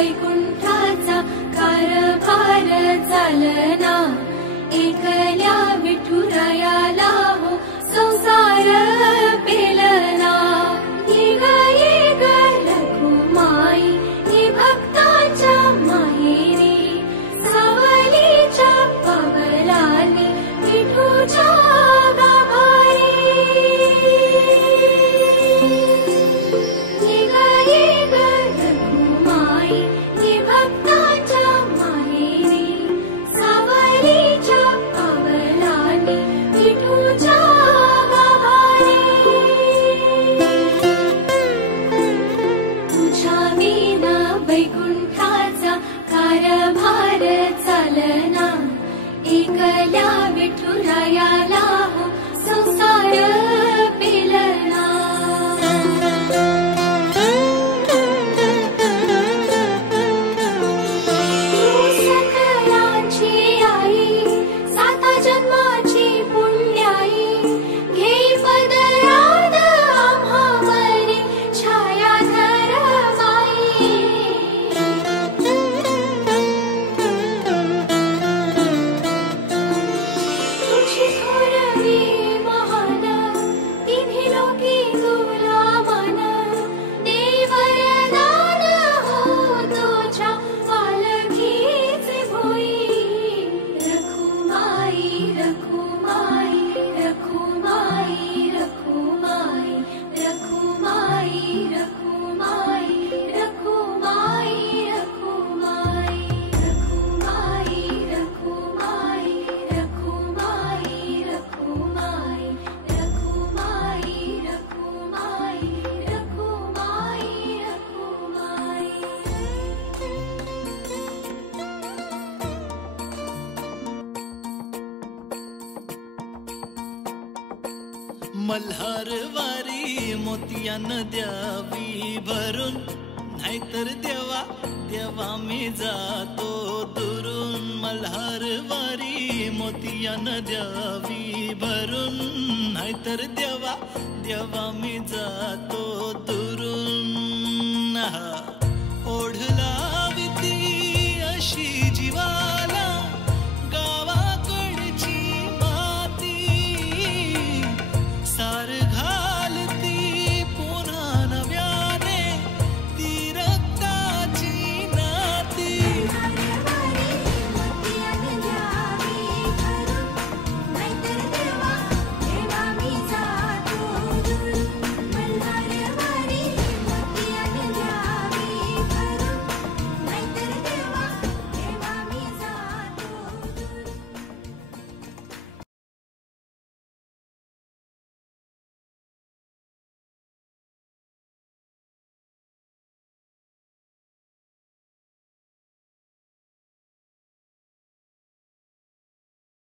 वैकुंठाचा कारभार चालना, एकल्या विठुरायाला हो संसार पेलना। ये ग रखुमाई ही भक्ताच्या माहेरी, सावलीच्या पावलांनी विठूच्या गाभारी। ये ग रखुमाई ही भक्ताच्या माहेरी, सावलीच्या पावलांनी विठूच्या गाभारी। तुझ्या विना वैकुंठाचा कारभार चालना, एकल्या विठुरायाला हो संसार पेलना। सकलांची आई, साता जन्माची पुण्याई, घेई पदरात आम्हावरी छायाधर माई। तुझी थोरवी महान, तिन्ही लोकी तुला मान, देई वरदान हो तुझ्या पालखीचे भोई। रखुमाई रखुमाई रखुमाई रखुमाई रखुमाई रखुमाई रखुमाई रखुमाई रखुमाई रखुमाई रखुमाई रखुमाई रखुमाई रखुमाई रखुमाई रखुमाई। मल्हारवारी मोतियानं द्यावी भरून, नाहीतर देवा देवा मी जातो दुरून। मल्हारवारी मोतियानं द्यावी भरून, नाहीतर देवा देवा मी जातो दुरून।